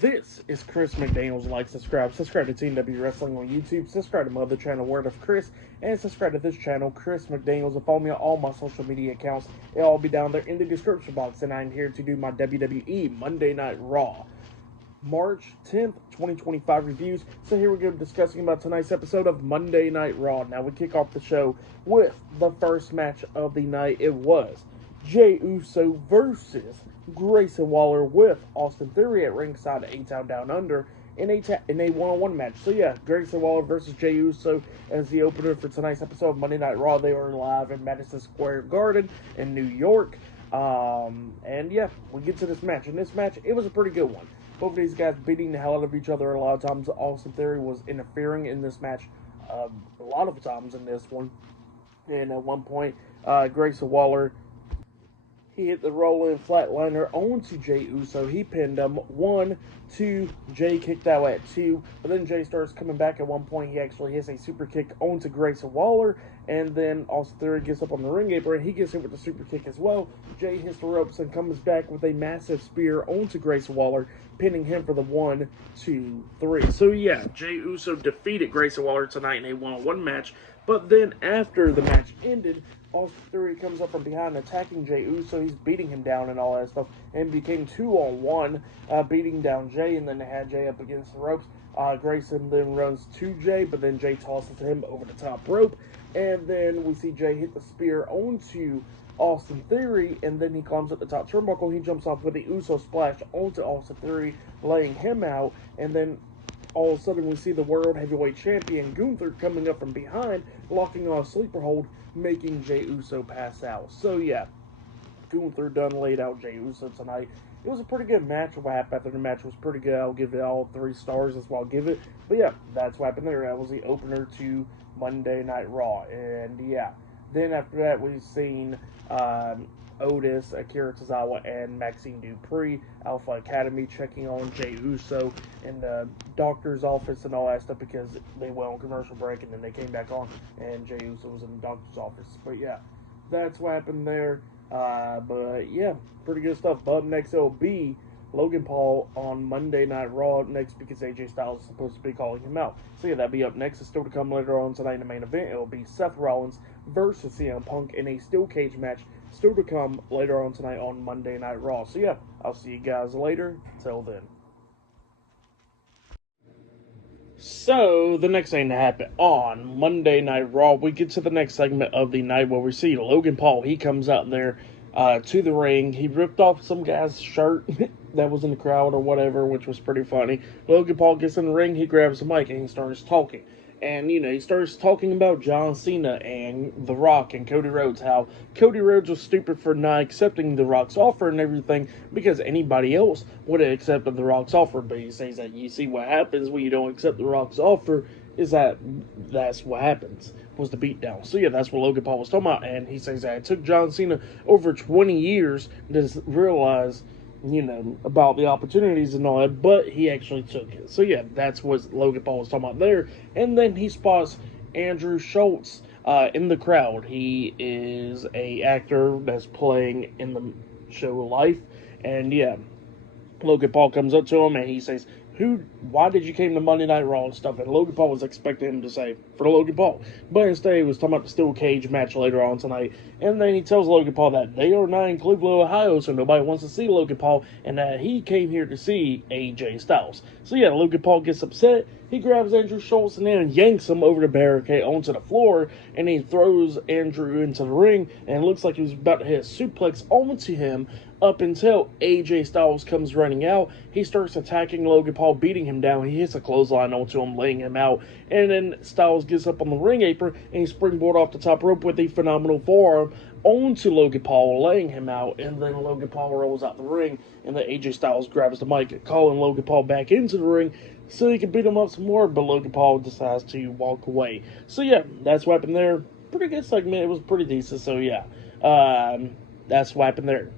This is Chris McDaniels. Like, subscribe to Team W Wrestling on YouTube, subscribe to my other channel, Word of Chris, and subscribe to this channel, Chris McDaniels, and follow me on all my social media accounts. It'll all be down there in the description box, and I'm here to do my WWE Monday Night Raw March 10th, 2025 reviews. So here we go, discussing about tonight's episode of Monday Night Raw. Now we kick off the show with the first match of the night. It was Jey Uso versus Grayson Waller with Austin Theory at ringside, A-Town Down Under, in a one-on-one match. So yeah, Grayson Waller versus Jey Uso as the opener for tonight's episode of Monday Night Raw. They were live in Madison Square Garden in New York. And yeah, we get to this match. In this match, it was a pretty good one. Both of these guys beating the hell out of each other. A lot of times, Austin Theory was interfering in this match. A lot of times in this one. And at one point, Grayson Waller, he hit the Rollins flatliner onto Jey Uso. He pinned him. 1, 2. Jey kicked out at 2. But then Jey starts coming back. At one point, he actually hits a super kick onto Grayson Waller. And then Austin Theory gets up on the ring apron. He gets hit with the super kick as well. Jey hits the ropes and comes back with a massive spear onto Grayson Waller, pinning him for the 1, 2, 3. So yeah, Jey Uso defeated Grayson Waller tonight in a one-on-one match. But then after the match ended, Austin Theory comes up from behind attacking Jey Uso. He's beating him down and all that stuff. And became 2-on-1, beating down Jey. And then they had Jey up against the ropes. Grayson then runs to Jey, but then Jey tosses him over the top rope. And then we see Jey hit the spear onto Austin Theory. And then he climbs up the top turnbuckle. He jumps off with the Uso splash onto Austin Theory, laying him out. And then all of a sudden, we see the World Heavyweight Champion Gunther coming up from behind, locking on a sleeper hold, making Jey Uso pass out. So yeah, Gunther done laid out Jey Uso tonight. It was a pretty good match. What happened after the match was pretty good. I'll give it all 3 stars. That's what I'll give it. But yeah, that's what happened there. That was the opener to Monday Night Raw. And yeah, then after that, we've seen Otis, Akira Tozawa, and Maxine Dupree, Alpha Academy, checking on Jey Uso in the doctor's office and all that stuff, because they went on commercial break and then they came back on and Jey Uso was in the doctor's office. But yeah, that's what happened there. But yeah, pretty good stuff. But next it'll be Logan Paul on Monday Night Raw next, because AJ Styles is supposed to be calling him out. So yeah, that'll be up next. It's still to come later on tonight in the main event. It'll be Seth Rollins versus CM Punk in a steel cage match. Still to come later on tonight on Monday Night Raw. So yeah, I'll see you guys later. Till then. So, the next thing to happen on Monday Night Raw, we get to the next segment of the night where we see Logan Paul. He comes out there to the ring. He ripped off some guy's shirt that was in the crowd or whatever, which was pretty funny. Logan Paul gets in the ring, he grabs the mic, and he starts talking. And, you know, he starts talking about John Cena and The Rock and Cody Rhodes, how Cody Rhodes was stupid for not accepting The Rock's offer and everything, because anybody else would have accepted The Rock's offer. But he says that, you see, what happens when you don't accept The Rock's offer is that's what happens, was the beatdown. So yeah, that's what Logan Paul was talking about. And he says that it took John Cena over 20 years to realize, you know, about the opportunities and all that, but he actually took it. So yeah, that's what Logan Paul was talking about there. And then he spots Andrew Schultz in the crowd. He is a actor that's playing in the show Life. And yeah, Logan Paul comes up to him and he says, why did you came to Monday Night Raw and stuff? And Logan Paul was expecting him to say, for Logan Paul. But instead, he was talking about the steel cage match later on tonight. And then he tells Logan Paul that they are not in Cleveland, Ohio, so nobody wants to see Logan Paul, and that he came here to see AJ Styles. So yeah, Logan Paul gets upset. He grabs Andrew Schultz and then yanks him over the barricade onto the floor, and he throws Andrew into the ring, and it looks like he was about to hit a suplex onto him, up until AJ Styles comes running out. He starts attacking Logan Paul, beating him down. He hits a clothesline onto him, laying him out. And then Styles gets up on the ring apron, and he springboard off the top rope with a phenomenal forearm onto Logan Paul, laying him out. And then Logan Paul rolls out the ring, and then AJ Styles grabs the mic, calling Logan Paul back into the ring so he can beat him up some more. But Logan Paul decides to walk away. So yeah, that's what happened there. Pretty good segment. It was pretty decent. So yeah, that's what happened there.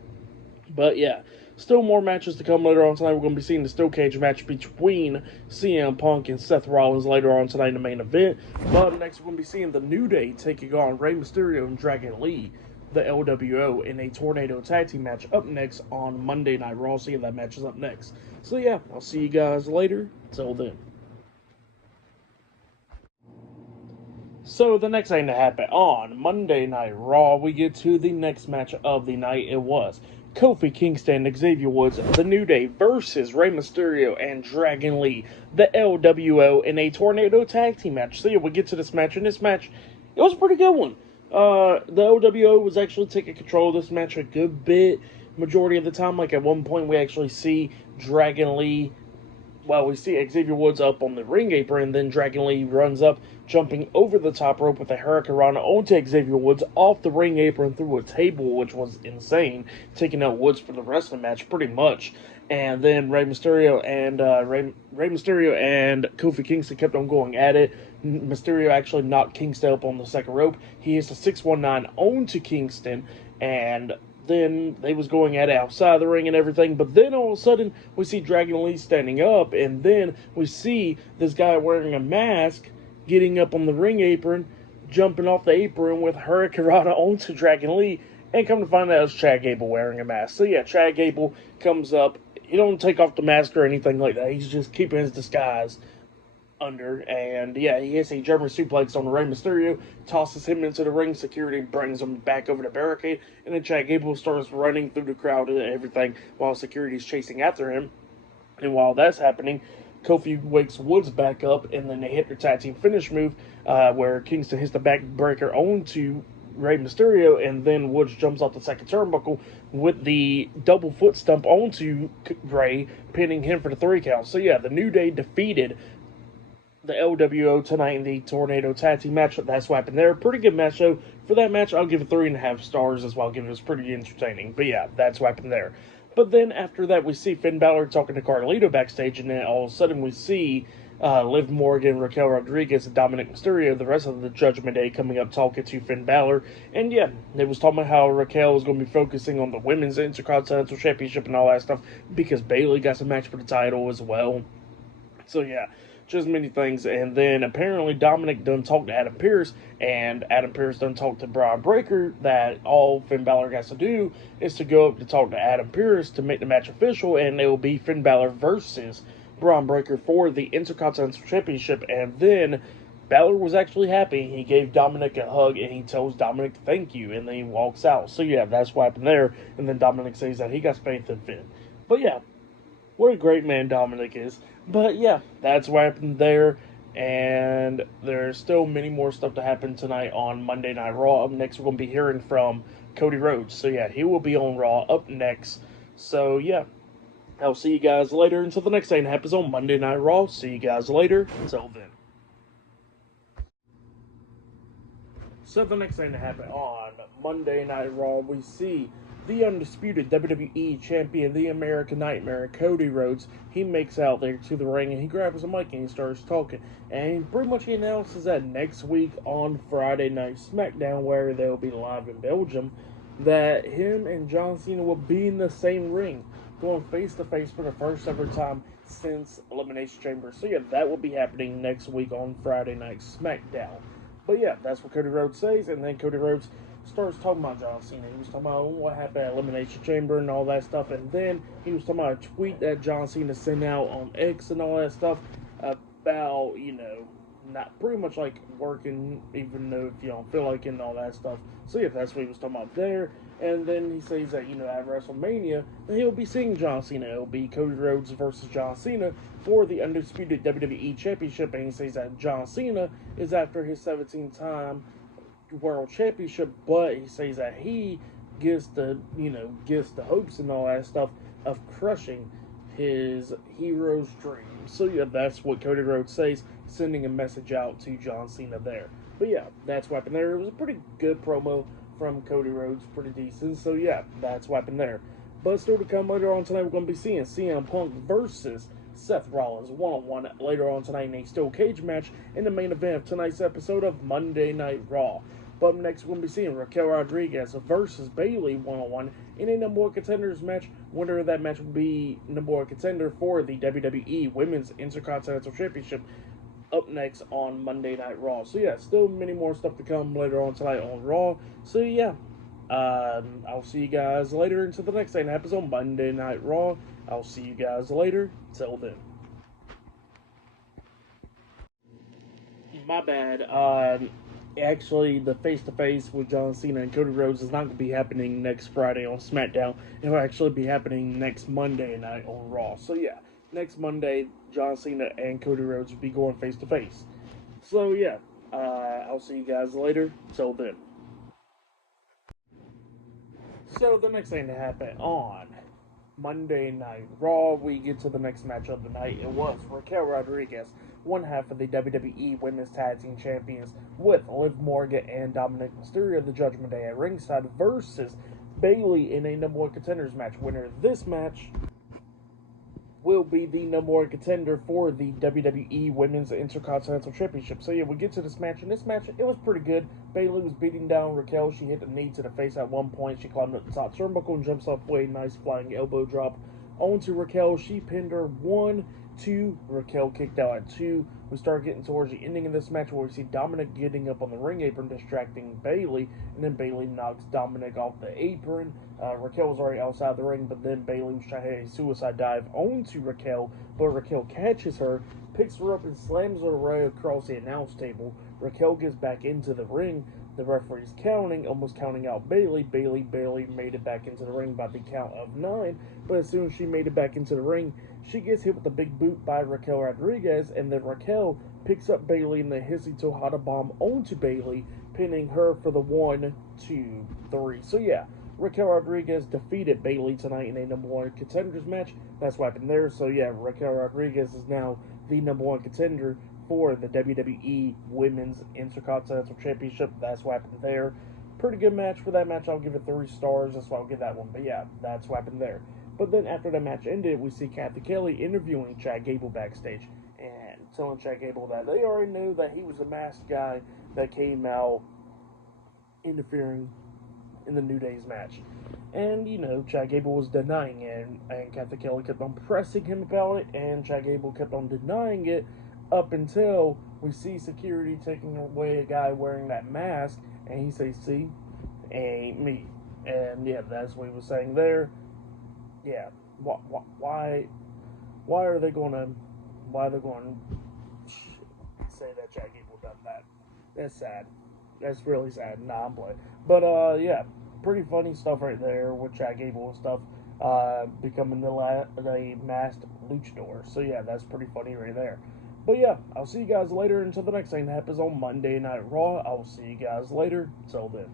But yeah, still more matches to come later on tonight. We're going to be seeing the steel cage match between CM Punk and Seth Rollins later on tonight in the main event. But next we're going to be seeing the New Day taking on Rey Mysterio and Dragon Lee the LWO in a tornado tag team match up next on Monday Night Raw. So yeah, that match is up next. So yeah, I'll see you guys later. Till then. So the next thing to happen on Monday Night Raw, we get to the next match of the night. It was Kofi Kingston and Xavier Woods, The New Day versus Rey Mysterio and Dragon Lee, the LWO in a tornado tag team match. So yeah, we get to this match, and this match, it was a pretty good one. The LWO was actually taking control of this match a good bit, majority of the time. Like at one point, we actually see Dragon Lee. Well, we see Xavier Woods up on the ring apron, and then Dragon Lee runs up, jumping over the top rope with a hurricanrana onto Xavier Woods off the ring apron through a table, which was insane, taking out Woods for the rest of the match, pretty much. And then Rey Mysterio and Kofi Kingston kept on going at it. Mysterio actually knocked Kingston up on the second rope. He hits a 619 onto Kingston, and then they was going at it outside the ring and everything, but then all of a sudden we see Dragon Lee standing up, and then we see this guy wearing a mask getting up on the ring apron, jumping off the apron with Hurricanrana onto Dragon Lee, and come to find out it's Chad Gable wearing a mask. So yeah, Chad Gable comes up. He don't take off the mask or anything like that. He's just keeping his disguise under, and yeah, he hits a German suplex on Rey Mysterio, tosses him into the ring. Security brings him back over the barricade, and then Chad Gable starts running through the crowd and everything while security's chasing after him. And while that's happening, Kofi wakes Woods back up, and then they hit their tag team finish move, where Kingston hits the backbreaker onto Rey Mysterio, and then Woods jumps off the second turnbuckle with the double foot stump onto Rey, pinning him for the 3 count. So yeah, the New Day defeated the LWO tonight in the Tornado Tag Team match. That's what happened there. Pretty good match, though. For that match, I'll give it 3.5 stars as well. I'll give it was pretty entertaining. But yeah, that's what happened there. But then after that, we see Finn Balor talking to Carlito backstage, and then all of a sudden we see Liv Morgan, Raquel Rodriguez, and Dominic Mysterio, the rest of the Judgment Day, coming up talking to Finn Balor. And yeah, they was talking about how Raquel was going to be focusing on the Women's Intercontinental Championship and all that stuff, because Bayley got some match for the title as well. So yeah, just many things. And then apparently Dominic done talked to Adam Pearce, and Adam Pearce done talked to Braun Breaker, that all Finn Balor has to do is to go up to talk to Adam Pearce to make the match official, and it will be Finn Balor versus Braun Breaker for the Intercontinental Championship. And then Balor was actually happy. He gave Dominic a hug, and he tells Dominic thank you, and then he walks out. So yeah, that's what happened there. And then Dominic says that he got faith in Finn. But yeah, what a great man Dominic is. But yeah, that's what happened there. And there's still many more stuff to happen tonight on Monday Night Raw. Up next, we're going to be hearing from Cody Rhodes. So yeah, he will be on Raw up next. So yeah, I'll see you guys later. Until the next thing happens on Monday Night Raw. See you guys later. Until then. So the next thing to happen on Monday Night Raw, we see the undisputed WWE Champion, the American Nightmare, Cody Rhodes. He makes out there to the ring, and he grabs a mic and he starts talking. And pretty much he announces that next week on Friday Night SmackDown, where they'll be live in Belgium, that him and John Cena will be in the same ring, going face to face for the first ever time since Elimination Chamber. So yeah, that will be happening next week on Friday Night SmackDown. But yeah, that's what Cody Rhodes says, and then Cody Rhodes starts talking about John Cena. He was talking about what happened at Elimination Chamber and all that stuff, and then he was talking about a tweet that John Cena sent out on X and all that stuff about, not pretty much like working, even though if you don't feel like it and all that stuff. So yeah, that's what he was talking about there. And then he says that, at WrestleMania, that he'll be seeing John Cena. It'll be Cody Rhodes versus John Cena for the undisputed WWE Championship, and he says that John Cena is after his 17th-time World Championship, but he says that he gets the hopes and all that stuff of crushing his hero's dream. So yeah, that's what Cody Rhodes says, sending a message out to John Cena there. But yeah, that's what happened there. It was a pretty good promo from Cody Rhodes, pretty decent. So yeah, that's what happened there. But still to come later on tonight, we're going to be seeing CM Punk versus Seth Rollins one-on-one later on tonight in a steel cage match in the main event of tonight's episode of Monday Night Raw. But next, we're going to be seeing Raquel Rodriguez versus Bayley one-on-one in a number one contenders match. Winner of that match will be number one contender for the WWE Women's Intercontinental Championship up next on Monday Night Raw. So yeah, still many more stuff to come later on tonight on Raw. So yeah, I'll see you guys later until the next thing that happens on Monday Night Raw. I'll see you guys later. Till then. My bad. Actually, the face-to-face with John Cena and Cody Rhodes is not going to be happening next Friday on SmackDown. It will actually be happening next Monday night on Raw. So yeah, next Monday, John Cena and Cody Rhodes will be going face-to-face. So yeah, I'll see you guys later. Till then. So the next thing to happen on Monday Night Raw, we get to the next match of the night. It was Raquel Rodriguez, one half of the WWE Women's Tag Team Champions, with Liv Morgan and Dominic Mysterio of the Judgment Day at ringside versus Bayley in a number one contenders match. Winner of this match will be the number one contender for the WWE Women's Intercontinental Championship. So yeah, we get to this match. In this match, it was pretty good. Bayley was beating down Raquel. She hit a knee to the face at one point. She climbed up the top turnbuckle and jumps off way. Nice flying elbow drop onto Raquel. She pinned her 1, 2. Raquel kicked out at 2. We start getting towards the ending of this match where we see Dominic getting up on the ring apron, distracting Bayley, and then Bayley knocks Dominic off the apron. Raquel was already outside the ring, but then Bayley was trying to hit a suicide dive onto Raquel, but Raquel catches her, picks her up, and slams her right across the announce table. Raquel gets back into the ring. The referee's counting, almost counting out Bayley. Bayley barely made it back into the ring by the count of 9, but as soon as she made it back into the ring, she gets hit with a big boot by Raquel Rodriguez, and then Raquel picks up Bayley and the hissy Tohada bomb onto Bayley, pinning her for the 1, 2, 3. So yeah, Raquel Rodriguez defeated Bayley tonight in a number one contenders match. That's what happened there. So yeah, Raquel Rodriguez is now the number one contender for the WWE Women's Intercontinental Championship. That's what happened there. Pretty good match. For that match, I'll give it 3 stars. That's why I'll give that one. But yeah, that's what happened there. But then after the match ended, we see Kathy Kelly interviewing Chad Gable backstage and telling Chad Gable that they already knew that he was the masked guy that came out interfering in the New Day's match. And, you know, Chad Gable was denying it, and Kathy Kelly kept on pressing him about it, and Chad Gable kept on denying it up until we see security taking away a guy wearing that mask, and he says, "See, ain't me." And yeah, that's what he was saying there. Yeah, why are they going to say that Chad Gable done that? That's sad. That's really sad. Nah, I'm playing. But yeah, pretty funny stuff right there with Chad Gable and stuff. Becoming the masked luchador. So yeah, that's pretty funny right there. But yeah, I'll see you guys later until the next thing that happens on Monday Night Raw. I'll see you guys later. Till then.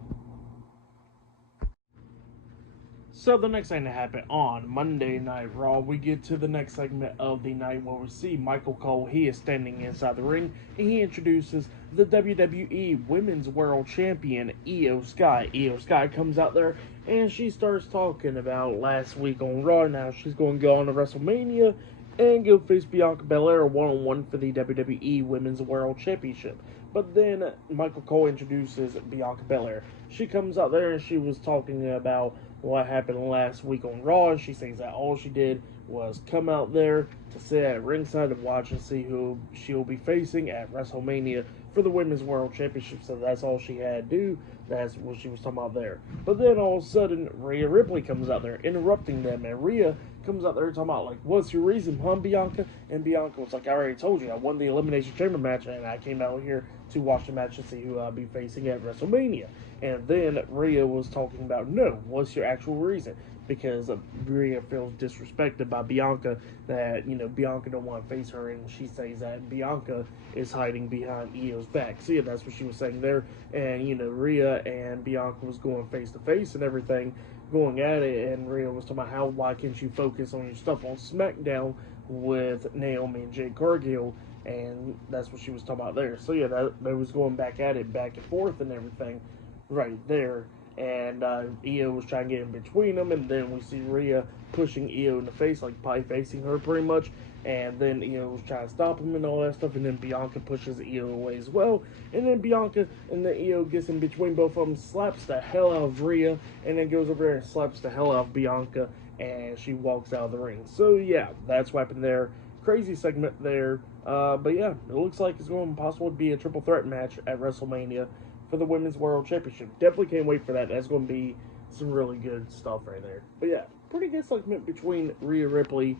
So the next thing to happen on Monday Night Raw, we get to the next segment of the night where we see Michael Cole. He is standing inside the ring and he introduces the WWE Women's World Champion, Io Sky. Io Sky comes out there and she starts talking about last week on Raw. Now she's going to go on to WrestleMania and go face Bianca Belair one-on-one for the WWE Women's World Championship. But then Michael Cole introduces Bianca Belair. She comes out there and she was talking about what happened last week on Raw, and she says that all she did was come out there to sit at ringside and watch and see who she'll be facing at WrestleMania for the Women's World Championship. So that's all she had to do. That's what she was talking about there. But then all of a sudden, Rhea Ripley comes out there interrupting them, and Rhea comes out there talking about, like, what's your reason, huh, Bianca? And Bianca was like, I already told you, I won the Elimination Chamber match, and I came out here to watch the match and see who I'll be facing at WrestleMania. And then Rhea was talking about, no, what's your actual reason? Because Rhea feels disrespected by Bianca, that, you know, Bianca don't want to face her, and she says that Bianca is hiding behind Io's back. So yeah, that's what she was saying there. And, you know, Rhea and Bianca was going face to face and everything, going at it, and Rhea was talking about why can't you focus on your stuff on SmackDown with Naomi and Jade Cargill, and that's what she was talking about there. So yeah, they was going back at it, back and forth and everything right there. And Io was trying to get in between them, and then we see Rhea pushing Io in the face, like pie facing her pretty much, and then Io was trying to stop him and all that stuff, and then Bianca pushes Io away as well, and then Bianca and then Io gets in between both of them, slaps the hell out of Rhea, and then goes over there and slaps the hell out of Bianca, and she walks out of the ring. So yeah, that's what happened there. Crazy segment there, but yeah, it looks like it's going to possibly be a triple threat match at WrestleMania for the Women's World Championship. Definitely can't wait for that. That's going to be some really good stuff right there. But yeah, pretty good segment between Rhea Ripley,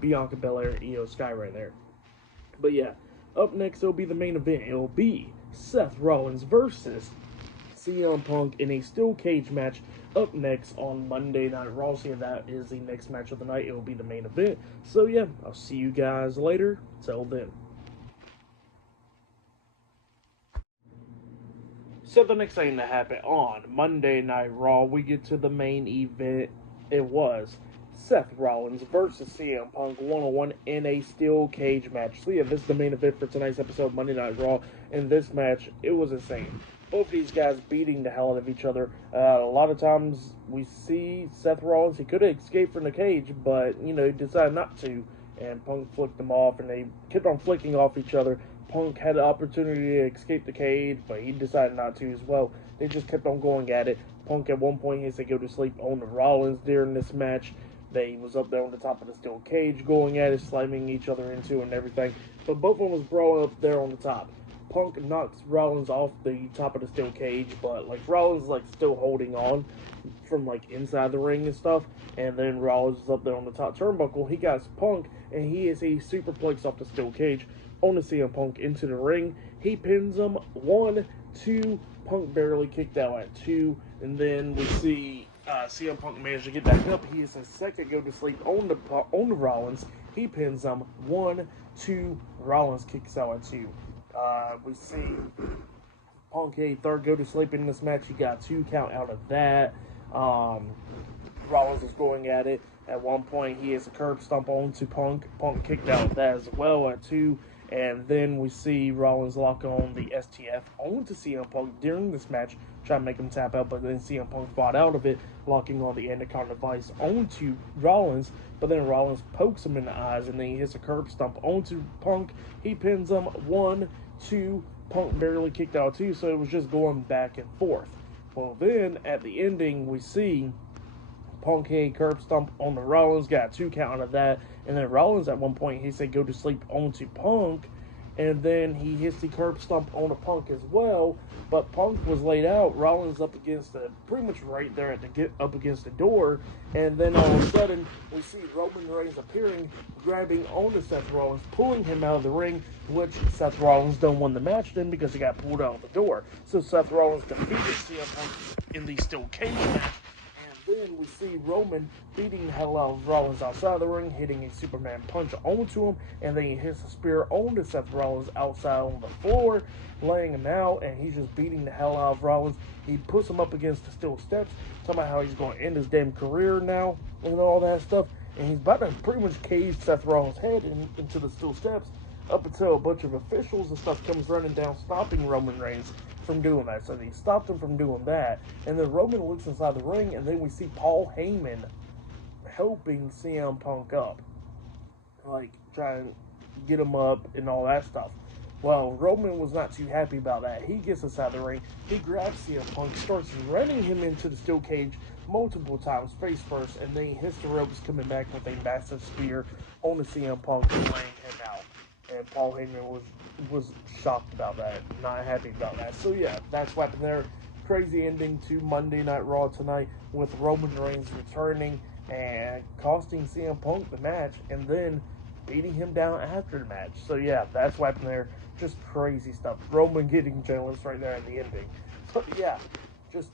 Bianca Belair, and Io Sky right there. But yeah, up next it'll be the main event. It'll be Seth Rollins versus CM Punk in a steel cage match up next on Monday Night Raw. So yeah, that is the next match of the night. It will be the main event. So yeah, I'll see you guys later. Till then. So the next thing that happened on Monday Night Raw, we get to the main event. It was Seth Rollins versus CM Punk one-on-one in a steel cage match. So yeah, this is the main event for tonight's episode of Monday Night Raw. In this match, it was insane. Both of these guys beating the hell out of each other. A lot of times we see Seth Rollins, he could have escaped from the cage, but, he decided not to. And Punk flicked them off, and they kept on flicking off each other. Punk had the opportunity to escape the cage, but he decided not to as well. They just kept on going at it. Punk at one point, he said go to sleep on the Rollins during this match. They was up there on the top of the steel cage going at it, slamming each other into and everything. But both of them was brawling up there on the top. Punk knocks Rollins off the top of the steel cage, but Rollins still holding on from inside the ring and stuff. And then Rollins is up there on the top turnbuckle. He got Punk, and he is a superplex off the steel cage on the CM Punk into the ring. He pins him 1, 2. Punk barely kicked out at 2, and then we see CM Punk managed to get back up. He is a second go to sleep on the Rollins. He pins him 1, 2. Rollins kicks out at 2. We see Punk a third go to sleep in this match. He got 2 count out of that. Rollins is going at it. At one point, he has a curb stomp onto Punk. Punk kicked out of that as well at 2. And then we see Rollins lock on the STF onto CM Punk during this match, trying to make him tap out, but then CM Punk fought out of it, locking on the Anaconda device onto Rollins. But then Rollins pokes him in the eyes, and then he hits a curb stomp onto Punk. He pins him 1, 2. Punk barely kicked out 2, so it was just going back and forth. Well, then at the ending, we see Punk a curb stomp on the Rollins, got 2 count out of that, and then Rollins at one point, he said go to sleep onto Punk, and then he hits the curb stomp on the Punk as well, but Punk was laid out. Rollins up against pretty much right there up against the door, and then all of a sudden, we see Roman Reigns appearing, grabbing onto Seth Rollins, pulling him out of the ring, which Seth Rollins don't win the match then because he got pulled out of the door. So Seth Rollins defeated CM Punk in the steel cage match. Then we see Roman beating the hell out of Rollins outside the ring, hitting a Superman punch onto him, and then he hits a spear onto Seth Rollins outside on the floor, laying him out, and he's just beating the hell out of Rollins. He puts him up against the steel steps, talking about how he's going to end his damn career now, and all that stuff, and he's about to pretty much cave Seth Rollins' head into the steel steps, up until a bunch of officials and stuff comes running down, stopping Roman Reigns from doing that. So they stopped him from doing that. And then Roman looks inside the ring, and then we see Paul Heyman helping CM Punk up. Trying to get him up and all that stuff. Well, Roman was not too happy about that. He gets inside the ring. He grabs CM Punk, starts running him into the steel cage multiple times, face first, and then he hits the ropes, coming back with a massive spear on the CM Punk and laying him out. And Paul Heyman was shocked about that, not happy about that. So yeah, that's what happened there. Crazy ending to Monday Night Raw tonight with Roman Reigns returning and costing CM Punk the match, and then beating him down after the match. So yeah, that's what happened there. Just crazy stuff. Roman getting jealous right there at the ending. So yeah, just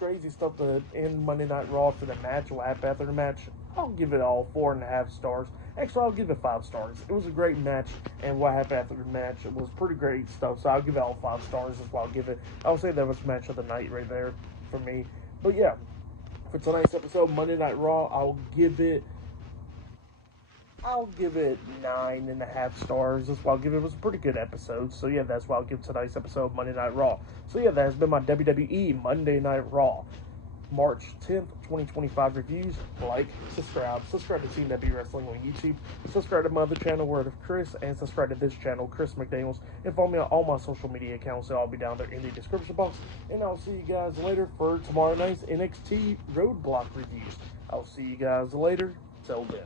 crazy stuff to end Monday Night Raw for the match. What happened after the match? I'll give it all 4.5 stars. Actually, I'll give it 5 stars. It was a great match, and what happened after the match, it was pretty great stuff, so I'll give it all 5 stars. Is what I'll give it. I'll say that was match of the night right there for me. But yeah, for tonight's episode, Monday Night Raw, I'll give it 9.5 stars. That's why I'll give it. It was a pretty good episode. So yeah, that's why I'll give tonight's episode of Monday Night Raw. So yeah, that has been my WWE Monday Night Raw March 10th, 2025 reviews. Subscribe to Team W Wrestling on YouTube. Subscribe to my other channel, Word of Chris, and subscribe to this channel, Chris McDaniels. And follow me on all my social media accounts. They'll all be down there in the description box. And I'll see you guys later for tomorrow night's NXT Roadblock reviews. I'll see you guys later. Till then.